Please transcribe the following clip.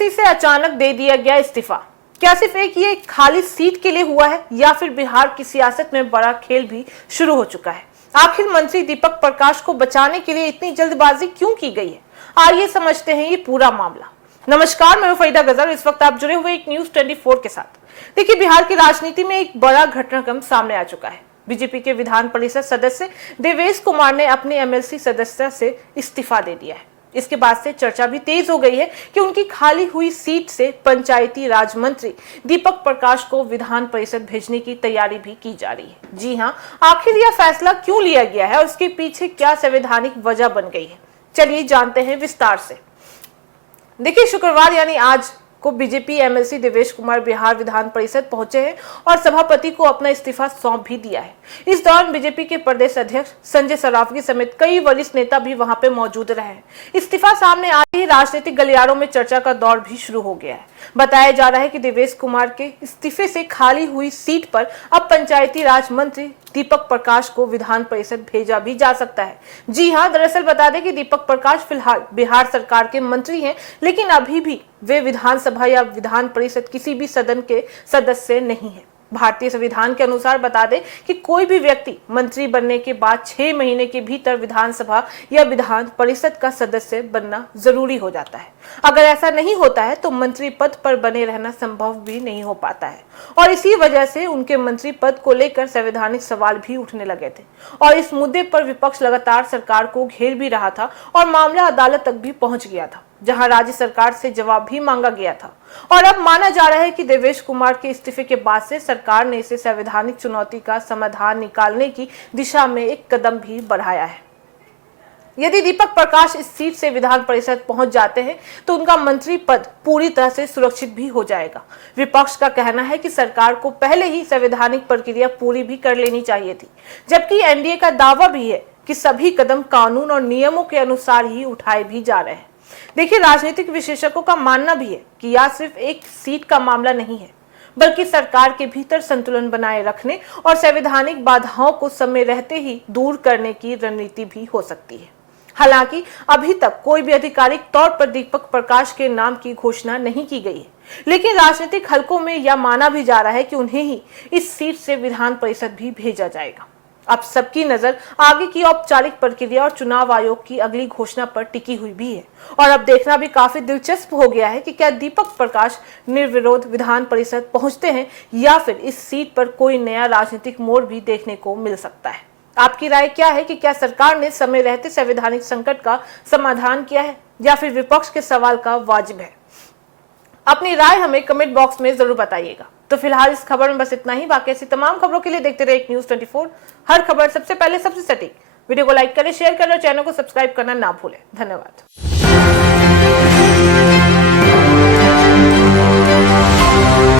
MLC से अचानक दे दिया गया इस्तीफा। क्या सिर्फ एक ये खाली सीट के लिए हुआ है या फिर बिहार की सियासत में बड़ा खेल भी शुरू हो चुका है? आखिर मंत्री दीपक प्रकाश को बचाने के लिए इतनी जल्दबाजी क्यों की गई है? आइए समझते हैं ये पूरा मामला। नमस्कार, मैं फरीदा गजर। इस वक्त आप जुड़े हुए एक न्यूज 24 के साथ। देखिए, बिहार की राजनीति में एक बड़ा घटनाक्रम सामने आ चुका है। बीजेपी के विधान परिषद सदस्य देवेश कुमार ने अपने एमएलसी सदस्यता से इस्तीफा दे दिया है। इसके बाद से चर्चा भी तेज हो गई है कि उनकी खाली हुई सीट से पंचायती राज मंत्री दीपक प्रकाश को विधान परिषद भेजने की तैयारी भी की जा रही है। जी हां, आखिर यह फैसला क्यों लिया गया है और इसके पीछे क्या संवैधानिक वजह बन गई है, चलिए जानते हैं विस्तार से। देखिए, शुक्रवार यानी आज को बीजेपी एमएलसी देवेश कुमार बिहार विधान परिषद पहुंचे हैं और सभापति को अपना इस्तीफा सौंप भी दिया है। इस दौरान बीजेपी के प्रदेश अध्यक्ष संजय सरावगी समेत कई वरिष्ठ नेता भी वहां पे मौजूद रहे। इस्तीफा सामने आते ही राजनीतिक गलियारों में चर्चा का दौर भी शुरू हो गया है। बताया जा रहा है कि देवेश कुमार के इस्तीफे से खाली हुई सीट पर अब पंचायती राज मंत्री दीपक प्रकाश को विधान परिषद भेजा भी जा सकता है। जी हां, दरअसल बता दें कि दीपक प्रकाश फिलहाल बिहार सरकार के मंत्री हैं, लेकिन अभी भी वे विधानसभा या विधान परिषद किसी भी सदन के सदस्य नहीं है। भारतीय संविधान के अनुसार बता दें कि कोई भी व्यक्ति मंत्री बनने के बाद 6 महीने के भीतर विधानसभा या विधान परिषद का सदस्य बनना जरूरी हो जाता है। अगर ऐसा नहीं होता है तो मंत्री पद पर बने रहना संभव भी नहीं हो पाता है और इसी वजह से उनके मंत्री पद को लेकर संवैधानिक सवाल भी उठने लगे थे और इस मुद्दे पर विपक्ष लगातार सरकार को घेर भी रहा था और मामला अदालत तक भी पहुंच गया था, जहां राज्य सरकार से जवाब भी मांगा गया था। और अब माना जा रहा है कि देवेश कुमार के इस्तीफे के बाद से सरकार ने इसे संवैधानिक चुनौती का समाधान निकालने की दिशा में एक कदम भी बढ़ाया है। यदि दीपक प्रकाश इस सीट से विधान परिषद पहुंच जाते हैं तो उनका मंत्री पद पूरी तरह से सुरक्षित भी हो जाएगा। विपक्ष का कहना है कि सरकार को पहले ही संवैधानिक प्रक्रिया पूरी भी कर लेनी चाहिए थी, जबकि एनडीए का दावा भी है कि सभी कदम कानून और नियमों के अनुसार ही उठाए भी जा रहे हैं। देखिए, राजनीतिक विशेषज्ञों का मानना भी है कि यह सिर्फ एक सीट का मामला नहीं है, बल्कि सरकार के भीतर संतुलन बनाए रखने और संवैधानिक बाधाओं को समय रहते ही दूर करने की रणनीति भी हो सकती है। हालांकि अभी तक कोई भी आधिकारिक तौर पर दीपक प्रकाश के नाम की घोषणा नहीं की गई है, लेकिन राजनीतिक हलकों में यह माना भी जा रहा है कि उन्हें ही इस सीट से विधान परिषद भी भेजा जाएगा। अब सबकी नजर आगे की औपचारिक प्रक्रिया और चुनाव आयोग की अगली घोषणा पर टिकी हुई भी है और अब देखना भी काफी दिलचस्प हो गया है कि क्या दीपक प्रकाश निर्विरोध विधान परिषद पहुंचते हैं या फिर इस सीट पर कोई नया राजनीतिक मोड़ भी देखने को मिल सकता है। आपकी राय क्या है कि क्या सरकार ने समय रहते संवैधानिक संकट का समाधान किया है या फिर विपक्ष के सवाल का वाजिब है? अपनी राय हमें कमेंट बॉक्स में जरूर बताइएगा। तो फिलहाल इस खबर में बस इतना ही। बाकी ऐसी तमाम खबरों के लिए देखते रहिए न्यूज 24। हर खबर सबसे पहले सबसे सटीक। वीडियो को लाइक करें, शेयर करें और चैनल को सब्सक्राइब करना ना भूलें। धन्यवाद।